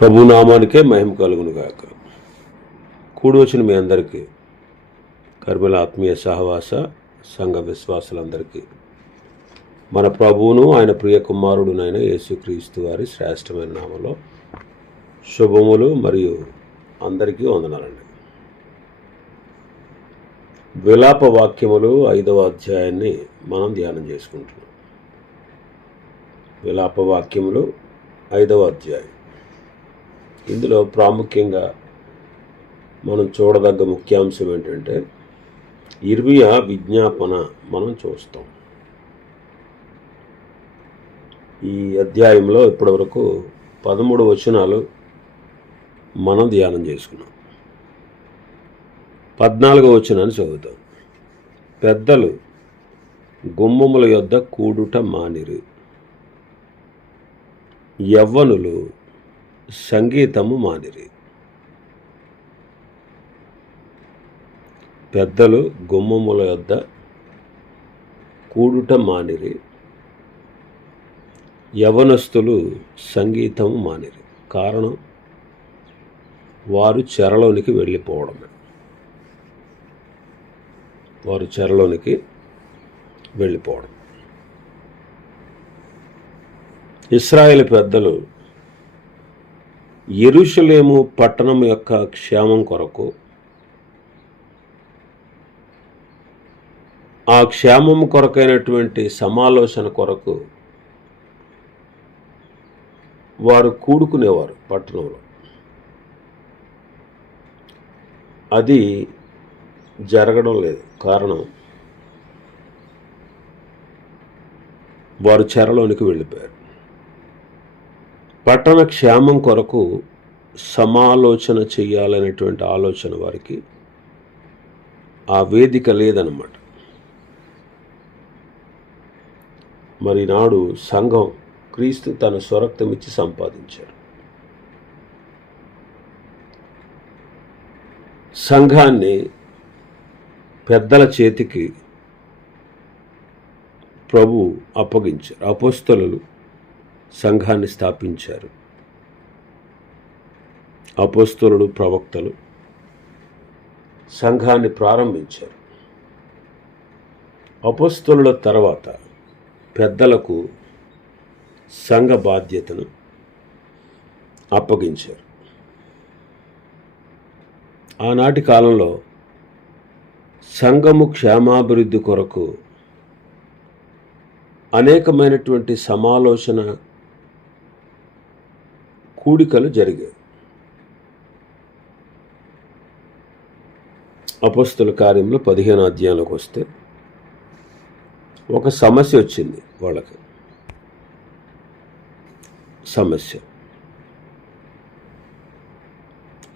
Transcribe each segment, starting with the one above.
ప్రభునామానికే మహిమ కలుగునుగాక. కూడి వచ్చిన మీ అందరికీ, కర్మల ఆత్మీయ సహవాస సంఘ విశ్వాసులందరికీ మన ప్రభువును ఆయన ప్రియ కుమారుడునైన యేసుక్రీస్తు వారి శ్రేష్టమైన నామలో శుభములు మరియు అందరికీ వందనాలండి. విలాప వాక్యములు 5వ అధ్యాయాన్ని మనం ధ్యానం చేసుకుంటున్నాం. విలాప వాక్యములు 5వ అధ్యాయం. ఇందులో ప్రాముఖ్యంగా మనం చూడదగ్గ ముఖ్యాంశం ఏంటంటే ఇర్మియా విజ్ఞాపన మనం చూస్తాం. ఈ అధ్యాయంలో ఇప్పటివరకు 13 వచనాలు మనం ధ్యానం చేసుకున్నాం. 14వ వచనాన్ని చదువుతాం. పెద్దలు గుమ్మముల యొద్ద కూడుట మానిరి, యవ్వనులు సంగీతము మానిరి. పెద్దలు గుమ్మముల యొద్ద కూడుట మానిరి, యవనస్తులు సంగీతము మానిరి. కారణం, వారు చెరలోనికి వెళ్ళిపోవడమే. వారు చెరలోనికి వెళ్ళిపోవడం. ఇశ్రాయేలు పెద్దలు యెరూషలేము పట్టణం యొక్క క్షేమం కొరకు, ఆ క్షేమం కొరకైనటువంటి సమాలోచన కొరకు వారు కూడుకునేవారు పట్టణంలో. అది జరగడం లేదు. కారణం, వారు చెరలోనికి వెళ్ళిపోయారు. పట్టణ క్షేమం కొరకు సమాలోచన చేయాలనేటువంటి ఆలోచన వారికి ఆ వేదిక లేదన్నమాట. మరి నాడు సంఘం క్రీస్తు తన స్వరక్తమిచ్చి సంపాదించారు. సంఘాన్ని పెద్దల చేతికి ప్రభు అప్పగించారు. అపోస్తలులు సంఘాన్ని స్థాపించారు. అపోస్తలులు, ప్రవక్తలు సంఘాన్ని ప్రారంభించారు. అపోస్తలుల తర్వాత పెద్దలకు సంఘ బాధ్యతను అప్పగించారు. ఆనాటి కాలంలో సంఘము క్షేమాభివృద్ధి కొరకు అనేకమైనటువంటి సమాలోచన కూడికలు జరిగాయి. అపోస్తల కార్యంలో 15వ అధ్యాయంలోకి వస్తే ఒక సమస్య వచ్చింది వాళ్ళకి. సమస్య,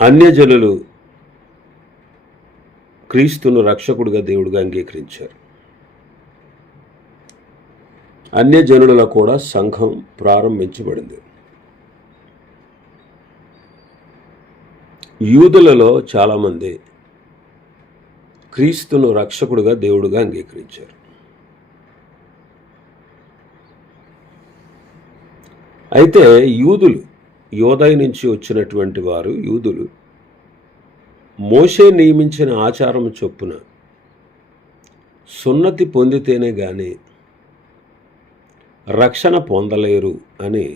అన్యజనులు క్రీస్తును రక్షకుడిగా దేవుడిగా అంగీకరించారు. అన్యజనులలో కూడా సంఘం ప్రారంభించబడింది. యూదులలో చాలామంది క్రీస్తును రక్షకుడిగా దేవుడిగా అంగీకరించారు. అయితే యూదులు, యోదయ నుంచి వచ్చినటువంటి వారు యూదులు మోషే నియమించిన ఆచారం చొప్పున సున్నతి పొందితేనే కానీ రక్షణ పొందలేరు అని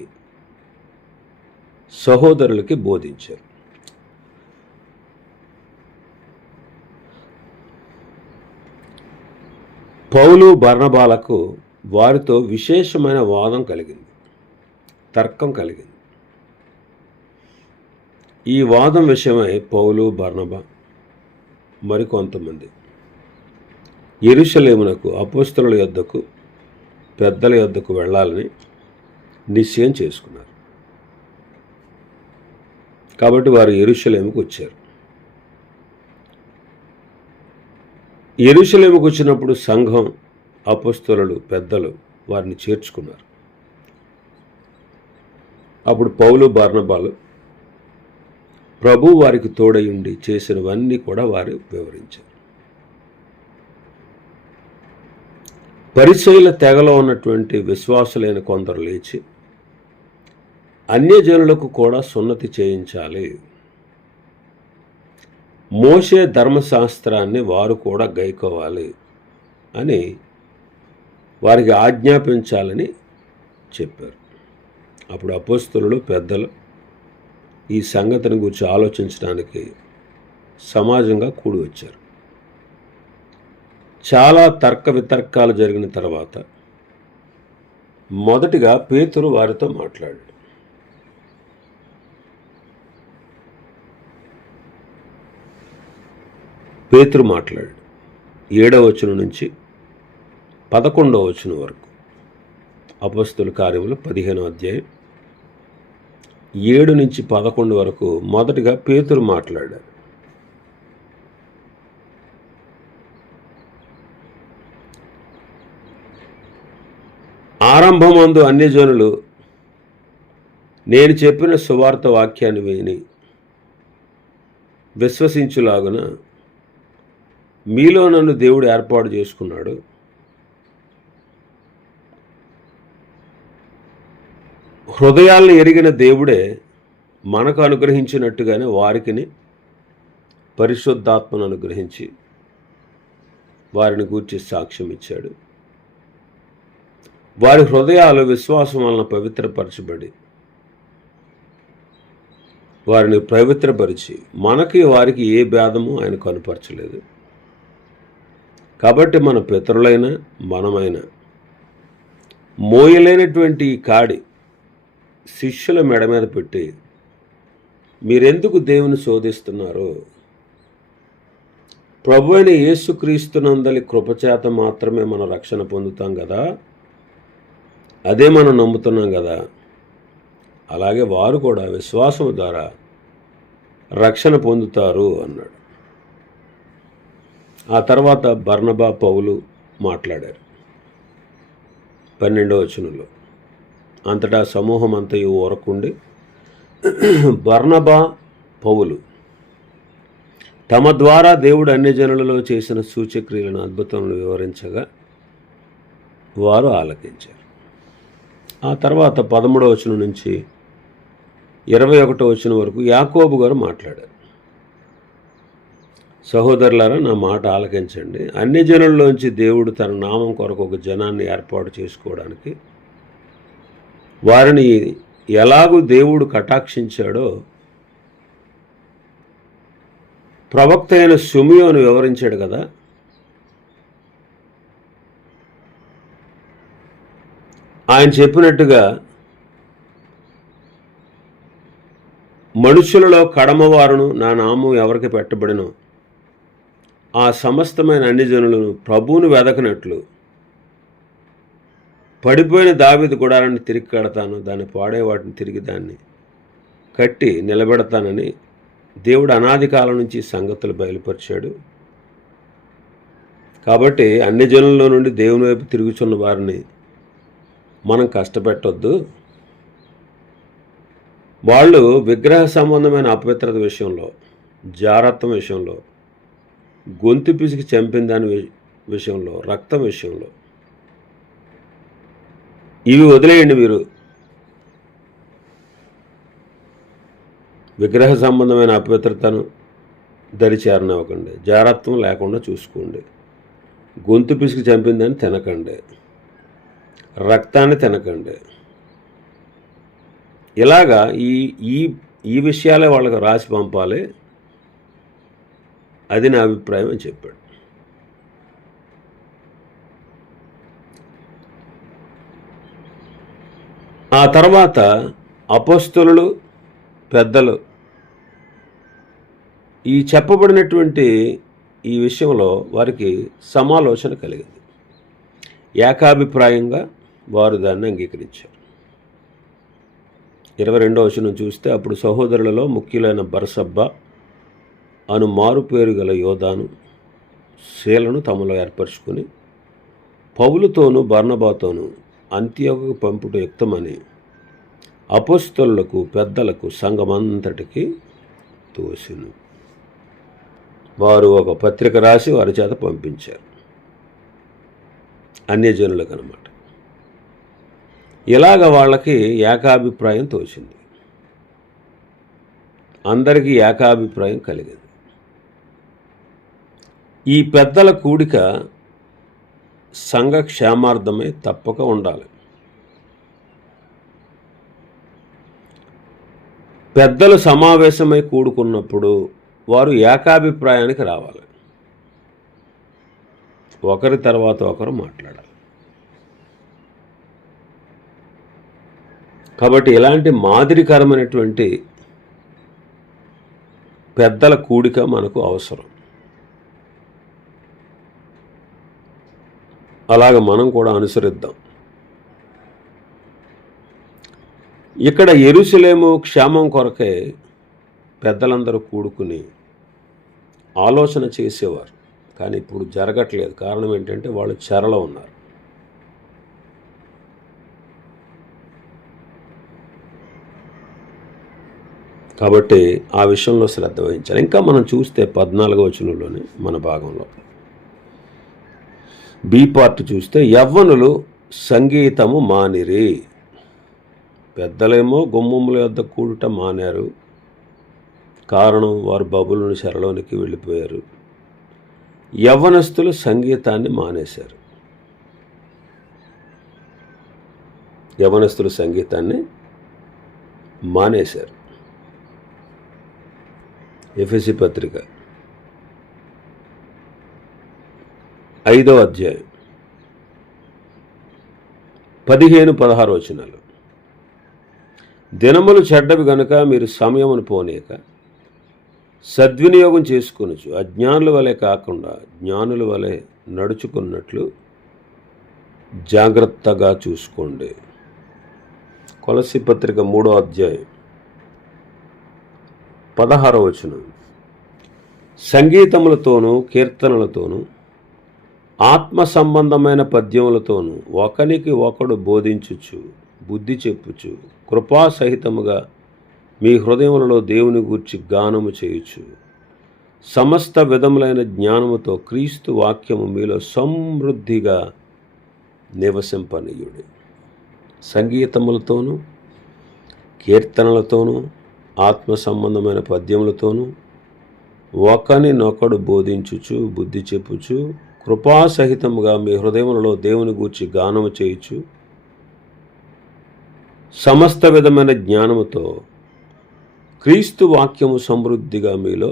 సహోదరులకి బోధించారు. పౌలు, బర్నబాలకు వారితో విశేషమైన వాదం కలిగింది, తర్కం కలిగింది. ఈ వాదం విషయమై పౌలు, బర్నబా మరికొంతమంది యెరూషలేమునకు, అపోస్తలుల యొద్దకు, పెద్దల యొద్దకు వెళ్ళాలని నిశ్చయం చేసుకున్నారు. కాబట్టి వారు యెరూషలేముకు వచ్చారు. యెరూషలేముకు వచ్చినప్పుడు సంఘం, అపోస్తలులు, పెద్దలు వారిని చేర్చుకున్నారు. అప్పుడు పౌలు, బర్నబాలు ప్రభు వారికి తోడై ఉండి చేసినవన్నీ కూడా వారు వివరించారు. పరిచయుల తెగలో ఉన్నటువంటి విశ్వాసులైన కొందరు లేచి అన్యజనులకు కూడా సున్నతి చేయించాలి. మోషే ధర్మశాస్త్రాన్ని వారు కూడా గైకోవాలి అని వారికి ఆజ్ఞాపించాలని చెప్పారు. అప్పుడు అపోస్తలులు, పెద్దలు ఈ సంగతిని గురించి ఆలోచించడానికి సమాజంగా కూడి వచ్చారు. చాలా తర్క వితర్కాలు జరిగిన తర్వాత మొదటిగా పేతురు వారితో మాట్లాడాడు. పేతురు మాట్లాడాడు 7వ వచనం నుంచి 11వ వచనం వరకు. అపోస్తలుల కార్యములు 15వ అధ్యాయం 7 నుంచి 11 వరకు మొదటిగా పేతురు మాట్లాడారు. ఆరంభమందు అన్యజనులు నేను చెప్పిన సువార్త వాక్యాన్ని విని విశ్వసించులాగున మీలో నన్ను దేవుడు ఏర్పాటు చేసుకున్నాడు. హృదయాలను ఎరిగిన దేవుడే మనకు అనుగ్రహించినట్టుగానే వారికిని పరిశుద్ధాత్మను అనుగ్రహించి వారిని గూర్చి సాక్ష్యం ఇచ్చాడు. వారి హృదయాలు విశ్వాసం వలన పవిత్రపరచబడి వారిని పవిత్రపరిచి మనకి వారికి ఏ భేదము ఆయన కనుపరచలేదు. కాబట్టి మన పితరులైన మనమైన మోయలేనటువంటి ఈ కాడి శిష్యుల మెడ మీద పెట్టి మీరెందుకు దేవుని శోధిస్తున్నారో, ప్రభు అయిన యేసుక్రీస్తునందలి కృపచేత మాత్రమే మనం రక్షణ పొందుతాం కదా, అదే మనం నమ్ముతున్నాం కదా, అలాగే వారు కూడా విశ్వాసం ద్వారా రక్షణ పొందుతారు అన్నాడు. ఆ తర్వాత బర్నబా, పౌలు మాట్లాడారు 12వ వచనంలో. అంతటా సమూహం అంతయు ఊరకుండి బర్నబా, పౌలు తమ ద్వారా దేవుడు అన్యజనులలో చేసిన సూచక్రియలను, అద్భుతములను వివరించగా వారు ఆలకించారు. ఆ తర్వాత 13వ వచనం నుంచి 21వ వచనం వరకు యాకోబు గారు మాట్లాడారు. సహోదరులారా, నా మాట ఆలకించండి. అన్యజనుల్లోంచి దేవుడు తన నామం కొరకు ఒక జనాన్ని ఏర్పాటు చేసుకోవడానికి వారిని ఎలాగూ దేవుడు కటాక్షించాడో ప్రవక్త అయిన షిమియోను వివరించాడు కదా. ఆయన చెప్పినట్టుగా మనుషులలో కడమవారును నా నామం ఎవరికి పెట్టబడినో ఆ సమస్తమైన అన్ని జనులను ప్రభువును వెదకనట్లు పడిపోయిన దావీదు గుడారాన్ని తిరిగి కడతాను, దాన్ని పాడే వాటిని తిరిగి దాన్ని కట్టి నిలబెడతానని దేవుడు అనాది కాలం నుంచి సంగతులు బయలుపరిచాడు. కాబట్టి అన్ని జనుల్లో నుండి దేవుని వైపు తిరుగుచున్న వారిని మనం కష్టపెట్టొద్దు. వాళ్ళు విగ్రహ సంబంధమైన అపవిత్రత విషయంలో, జారత్వం విషయంలో, గొంతు పిసికి చంపిన దాని విషయంలో, రక్తం విషయంలో ఇవి వదిలేయండి. మీరు విగ్రహ సంబంధమైన అపవిత్రతను దరిచేరనివ్వకండి, జారత్వం లేకుండా చూసుకోండి, గొంతు పిసికి చంపిందని తినకండి, రక్తాన్ని తినకండి. ఇలాగా ఈ విషయాలే వాళ్ళకి రాసి పంపాలి. అది నా అభిప్రాయం అని చెప్పాడు. ఆ తర్వాత అపోస్తలులు, పెద్దలు ఈ చెప్పబడినటువంటి ఈ విషయంలో వారికి సమాలోచన కలిగింది. ఏకాభిప్రాయంగా వారు దాన్ని అంగీకరించారు. 22వ వచనం చూస్తే, అప్పుడు సహోదరులలో ముఖ్యులైన బర్సబ్బా అను మారు పేరు గల యోధాను, శీలను తమలో ఏర్పరచుకుని పౌలుతోనూ బర్నబాతోనూ అంతియోకు పంపుట యుక్తమని అపోస్తలులకు, పెద్దలకు, సంఘమంతటికి తోసిను. వారు ఒక పత్రిక రాసి వారి చేత పంపించారు, అన్యజనులకు అన్నమాట. ఇలాగ వాళ్ళకి ఏకాభిప్రాయం తోచింది. అందరికీ ఏకాభిప్రాయం కలిగింది. ఈ పెద్దల కూడిక సంఘ క్షేమార్థమై తప్పక ఉండాలి. పెద్దలు సమావేశమై కూడుకున్నప్పుడు వారు ఏకాభిప్రాయానికి రావాలి. ఒకరి తర్వాత ఒకరు మాట్లాడాలి. కాబట్టి ఇలాంటి మాదిరికరమైనటువంటి పెద్దల కూడిక మనకు అవసరం. అలాగ మనం కూడా అనుసరిద్దాం. ఇక్కడ యెరూషలేము క్షేమం కొరకే పెద్దలందరూ కూడుకుని ఆలోచన చేసేవారు. కానీ ఇప్పుడు జరగట్లేదు. కారణం ఏంటంటే వాళ్ళు చెరలో ఉన్నారు. కాబట్టి ఆ విషయంలో శ్రద్ధ వహించాలి. ఇంకా మనం చూస్తే 14వ వచనంలోని మన భాగంలో బి పార్ట్ చూస్తే యవ్వనులు సంగీతము మానిరి. పెద్దలేమో గుమ్మముల వద్ద కూడుట మానారు. కారణం వారు బబులోను చెరలోనికి వెళ్ళిపోయారు. యవ్వనస్తులు సంగీతాన్ని మానేశారు. యవ్వనస్తులు సంగీతాన్ని మానేశారు. ఎఫెసీ పత్రిక 5వ అధ్యాయం 15-16 వచనాలు. దినములు చెడ్డవి గనుక మీరు సమయమును పోనీయక సద్వినియోగం చేసుకొనుచు అజ్ఞానుల వలె కాకుండా జ్ఞానుల వలె నడుచుకున్నట్లు జాగ్రత్తగా చూసుకోండి. కొలస్సీ పత్రిక 3వ అధ్యాయం 16వ వచనం. సంగీతములతోనూ కీర్తనలతోనూ ఆత్మ సంబంధమైన పద్యములతోనూ ఒకనికి ఒకడు బోధించుచు బుద్ధి చెప్పుచు కృపాసహితముగా మీ హృదయములలో దేవుని గూర్చి గానము చేయుచు సమస్త విధములైన జ్ఞానముతో క్రీస్తు వాక్యము మీలో సమృద్ధిగా నివసింపనీయుడి. సంగీతములతోనూ కీర్తనలతోనూ ఆత్మ సంబంధమైన పద్యములతోనూ ఒకనినొకడు బోధించుచు బుద్ధి చెప్పుచు కృపాసహితముగా మీ హృదయములలో దేవుని గూర్చి గానము చేయుచు సమస్త విధమైన జ్ఞానముతో క్రీస్తు వాక్యము సమృద్ధిగా మీలో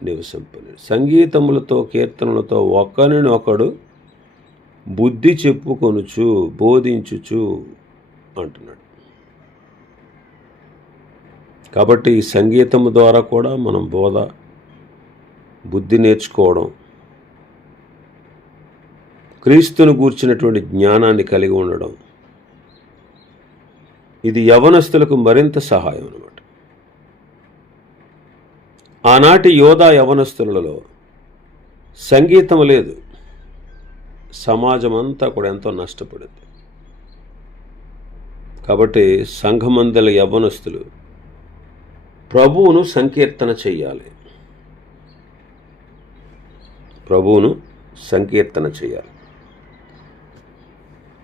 నివసింపని. సంగీతములతో కీర్తనలతో ఒకరినొకడు బుద్ధి చెప్పుకొనుచు బోధించుచు అంటున్నాడు. కాబట్టి ఈ సంగీతము ద్వారా కూడా మనం బోధ బుద్ధి నేర్చుకోవడం, క్రీస్తును గూర్చినటువంటి జ్ఞానాన్ని కలిగి ఉండడం, ఇది యవనస్తులకు మరింత సహాయం అన్నమాట. ఆనాటి యోధా యవనస్తులలో సంగీతం లేదు. సమాజం అంతా కూడా ఎంతో నష్టపడింది. కాబట్టి సంఘమందల యవ్వనస్తులు ప్రభువును సంకీర్తన చెయ్యాలి. ప్రభువును సంకీర్తన చేయాలి.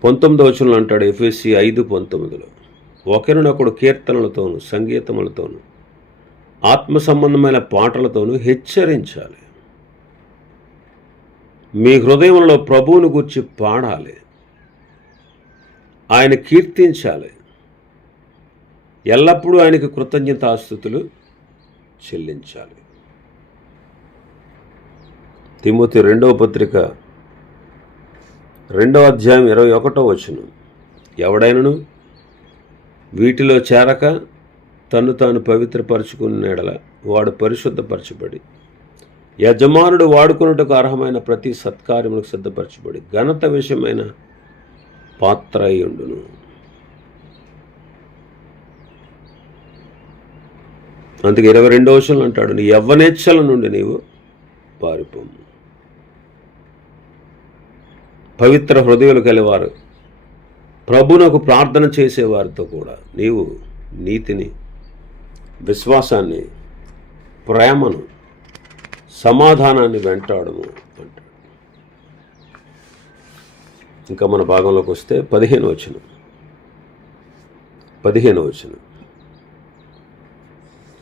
19వ వచనంలో అంటాడు ఎఫెసీ 5:19, ఒకరినొకడు కీర్తనలతోనూ సంగీతములతోనూ ఆత్మ సంబంధమైన పాటలతోనూ హెచ్చరించాలి. మీ హృదయంలో ప్రభువును గూర్చి పాడాలి, ఆయన కీర్తించాలి, ఎల్లప్పుడూ ఆయనకు కృతజ్ఞతాస్తుతులు చెల్లించాలి. తిమోతి 2వ పత్రిక 2వ అధ్యాయం 21వ వచనం, ఎవడైనను వీటిలో చేరక తన్ను తాను పవిత్రపరచుకున్న ఎడల వాడు పరిశుద్ధపరచబడి యజమానుడు వాడుకున్నట్టుకు అర్హమైన ప్రతి సత్కార్యములకు సిద్ధపరచబడి ఘనత విషయమైన పాత్ర అయ్యుండును. అందుకే 22వ వచనంలో అంటాడు, నీ యవ్వనేచ్ఛల నుండి నీవు పారిపోము. పవిత్ర హృదయాలు కలివారు ప్రభువునకు ప్రార్థన చేసేవారితో కూడా నీవు నీతిని, విశ్వాసాన్ని, ప్రేమను, సమాధానాన్ని వెంటాడము అంటాడు. ఇంకా మన భాగంలోకి వస్తే 15వ వచనం.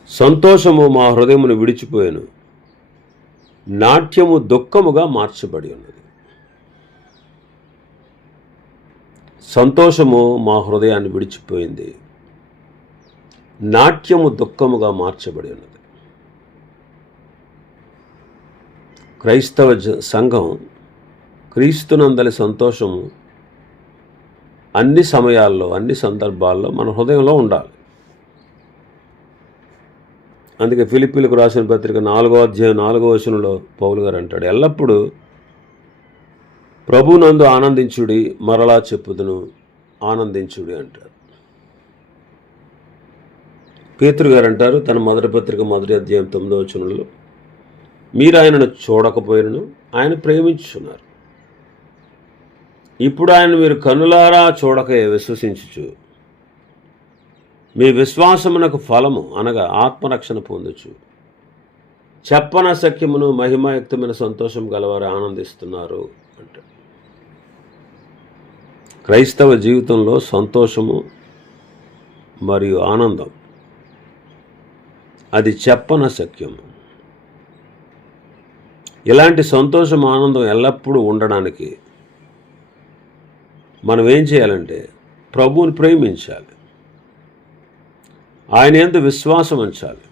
సంతోషము మా హృదయమును విడిచిపోయాను, నాట్యము దుఃఖముగా మార్చబడి ఉన్నది. సంతోషము మా హృదయాన్ని విడిచిపోయింది, నాట్యము దుఃఖముగా మార్చబడి ఉన్నది. క్రైస్తవ సంఘం క్రీస్తునందలి సంతోషము అన్ని సమయాల్లో, అన్ని సందర్భాల్లో మన హృదయంలో ఉండాలి. అందుకే ఫిలిప్పీలకు రాసిన పత్రిక 4వ అధ్యాయం 4వ వచనంలో పౌలు గారు అంటాడు, ఎల్లప్పుడూ ప్రభునందు ఆనందించుడి, మరలా చెప్పుదును ఆనందించుడి అంటారు. పేతురు గారు అంటారు తన మొదటి పత్రిక 1వ అధ్యాయం 9వ వచనంలో, మీరు ఆయనను చూడకపోయినను ఆయన ప్రేమించుచున్నారు, ఇప్పుడు ఆయన మీరు కనులారా చూడకే విశ్వసించుచు మీ విశ్వాసమునకు ఫలము అనగా ఆత్మరక్షణ పొందుచు చెప్పన సఖ్యమును మహిమాయుక్తమైన సంతోషం గలవారు ఆనందిస్తున్నారు అంటారు. క్రైస్తవ జీవితంలో సంతోషము మరియు ఆనందం అది చెప్పన సఖ్యము. ఇలాంటి సంతోషం, ఆనందం ఎల్లప్పుడూ ఉండడానికి మనం ఏం చేయాలంటే ప్రభువుని ప్రేమించాలి, ఆయన యందు విశ్వాసం ఉంచాలి,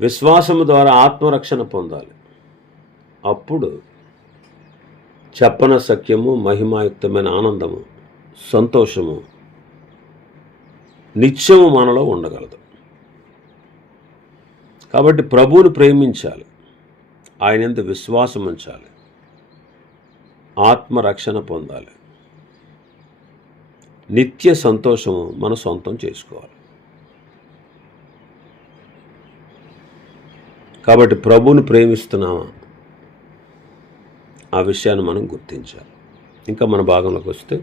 విశ్వాసము ద్వారా ఆత్మరక్షణ పొందాలి. అప్పుడు చెప్పన సఖ్యము, మహిమాయుక్తమైన ఆనందము, సంతోషము నిత్యము మనలో ఉండగలదు. కాబట్టి ప్రభువుని ప్రేమించాలి, ఆయన యందు విశ్వాసం ఉంచాలి, ఆత్మరక్షణ పొందాలి, నిత్య సంతోషము మన సొంతం చేసుకోవాలి. కాబట్టి ప్రభువుని ప్రేమిస్తున్నామా, ఆ విషయాన్ని మనం గుర్తించాలి. ఇంకా మన భాగంలోకి వస్తే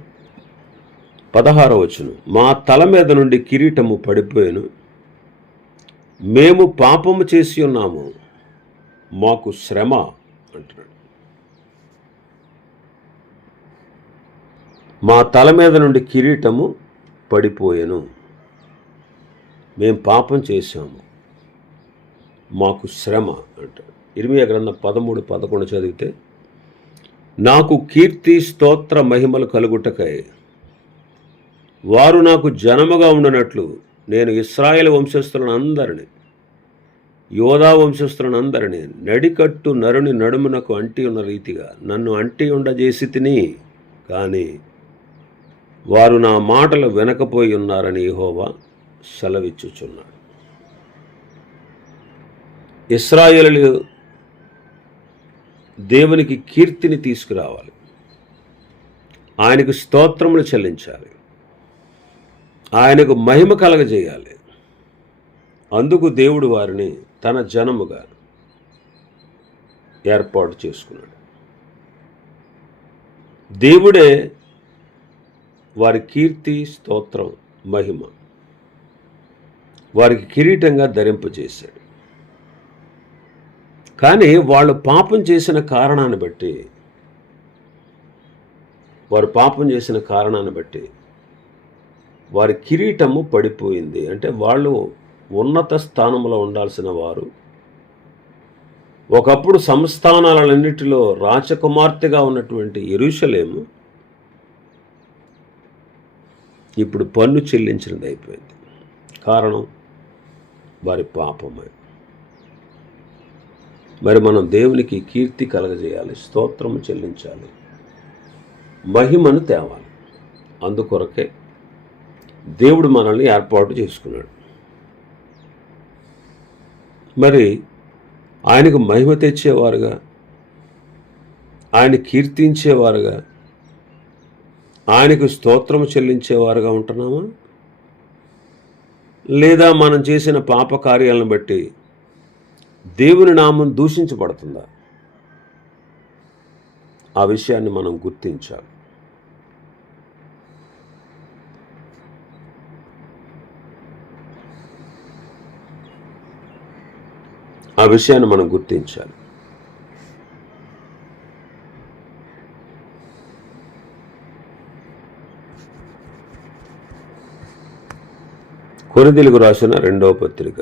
16వ వచనం, మా తల మీద నుండి కిరీటము పడిపోయాను, మేము పాపము చేసి ఉన్నాము, మాకు శ్రమ అంటున్నాడు. మా తల మీద నుండి కిరీటము పడిపోయాను, మేము పాపం చేశాము, మాకు శ్రమ అంటాడు. ఇర్మీయా గ్రంథం 13:11 చదివితే, నాకు కీర్తి స్తోత్ర మహిమలు కలుగుటకై వారు నాకు జనముగా ఉండినట్లు నేను ఇశ్రాయేలు వంశస్థులను అందరినీ, యోధా వంశస్థులను అందరినీ నడికట్టు నరుని నడుమునకు అంటి ఉన్న రీతిగా నన్ను అంటి ఉండజేసి తిని, కానీ వారు నా మాటలు వినకపోయి ఉన్నారని యెహోవా సెలవిచ్చుచున్నాడు. ఇశ్రాయేలు దేవునికి కీర్తిని తీసుకురావాలి, ఆయనకు స్తోత్రములు చెల్లించాలి, ఆయనకు మహిమ కలగజేయాలి. అందుకు దేవుడు వారిని తన జనముగా ఏర్పాటు చేసుకున్నాడు. దేవుడే వారి కీర్తి, స్తోత్రం, మహిమ వారికి కిరీటంగా ధరింపజేశాడు. కానీ వాళ్ళు పాపం చేసిన కారణాన్ని బట్టి, వారి కిరీటము పడిపోయింది. అంటే వాళ్ళు ఉన్నత స్థానంలో ఉండాల్సిన వారు, ఒకప్పుడు సంస్థానాలన్నిటిలో రాజకుమార్తెగా ఉన్నటువంటి యెరూషలేము ఇప్పుడు పన్ను చెల్లించినది అయిపోయింది. కారణం వారి పాపమే. మరి మనం దేవునికి కీర్తి కలగజేయాలి, స్తోత్రము చెల్లించాలి, మహిమను తేవాలి. అందుకొరకే దేవుడు మనల్ని ఏర్పాటు చేసుకున్నాడు. మరి ఆయనకు మహిమ తెచ్చేవారుగా, ఆయన కీర్తించేవారుగా, ఆయనకు స్తోత్రము చెల్లించేవారుగా ఉంటున్నామా? లేదా మనం చేసిన పాప కార్యాలను బట్టి దేవుని నామం దూషించబడుతుందా? ఆ విషయాన్ని మనం గుర్తించాలి. కొరింథీయులకు రాసిన 2వ పత్రిక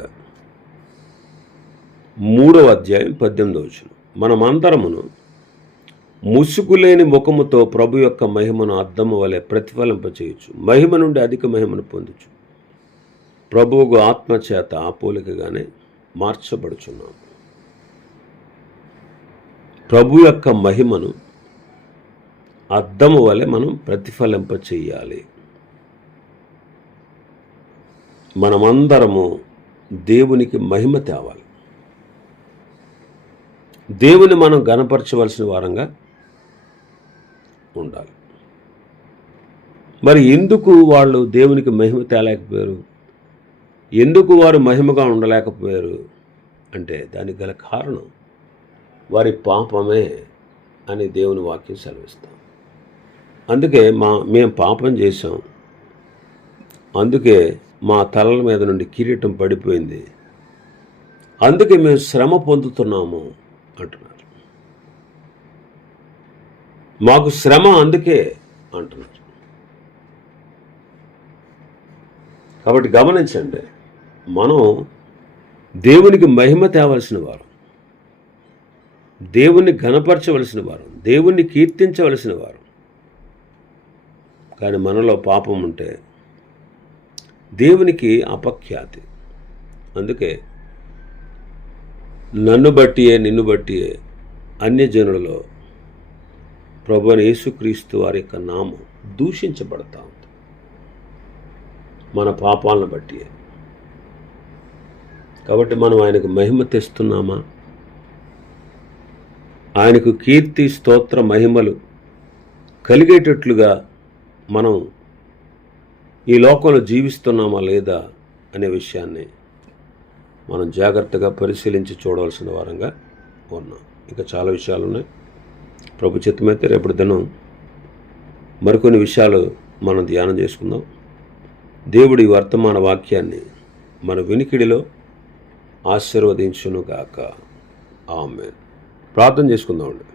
3వ అధ్యాయం 18వ వచనం. మనమందరమును ముసుగులేని ముఖముతో ప్రభు యొక్క మహిమను అద్దము వలె ప్రతిఫలింపచేయచ్చు, మహిమ నుండి అధిక మహిమను పొందొచ్చు. ప్రభువుకు ఆత్మచేత ఆ పోలికగానే మార్చబడుచున్నాము. ప్రభు యొక్క మహిమను అద్దము వలె మనం ప్రతిఫలింపచేయాలి. మనమందరము దేవునికి మహిమ తేవాలి. దేవుని మనం గణపరచవలసిన వారంగా ఉండాలి. మరి ఎందుకు వాళ్ళు దేవునికి మహిమ తేలేకపోయారు? ఎందుకు వారు మహిమగా ఉండలేకపోయారు అంటే దానికి గల కారణం వారి పాపమే అని దేవుని వాక్యం సెలవిస్తాం. అందుకే మేము పాపం చేసాం, అందుకే మా తలల మీద నుండి కిరీటం పడిపోయింది, అందుకే మేము శ్రమ పొందుతున్నాము అంటున్నారు. మాకు శ్రమ అందుకే అంటున్నారు. కాబట్టి గమనించండి, మనం దేవునికి మహిమ తేవలసిన వారు, దేవుణ్ణి ఘనపరచవలసిన వారు, దేవుణ్ణి కీర్తించవలసిన వారు. కానీ మనలో పాపం ఉంటే దేవునికి అపఖ్యాతి. అందుకే నన్ను బట్టియే నిన్ను బట్టియే అన్యజనులలో ప్రభువైన యేసుక్రీస్తు వారి యొక్క నామం దూషించబడతా ఉంది, మన పాపాలను బట్టియే. కాబట్టి మనం ఆయనకు మహిమ తెస్తున్నామా? ఆయనకు కీర్తి స్తోత్ర మహిమలు కలిగేటట్లుగా మనం ఈ లోకంలో జీవిస్తున్నామా లేదా అనే విషయాన్ని మనం జాగ్రత్తగా పరిశీలించి చూడవలసిన వారంగా ఉన్నాం. ఇంకా చాలా విషయాలు ఉన్నాయి. ప్రభు చిత్తమైతే రేపటి దినం మరికొన్ని విషయాలు మనం ధ్యానం చేసుకుందాం. దేవుడి వర్తమాన వాక్యాన్ని మన వినికిడిలో ఆశీర్వదించును గాక. ఆమేన్. ప్రార్థన చేసుకుందామండి.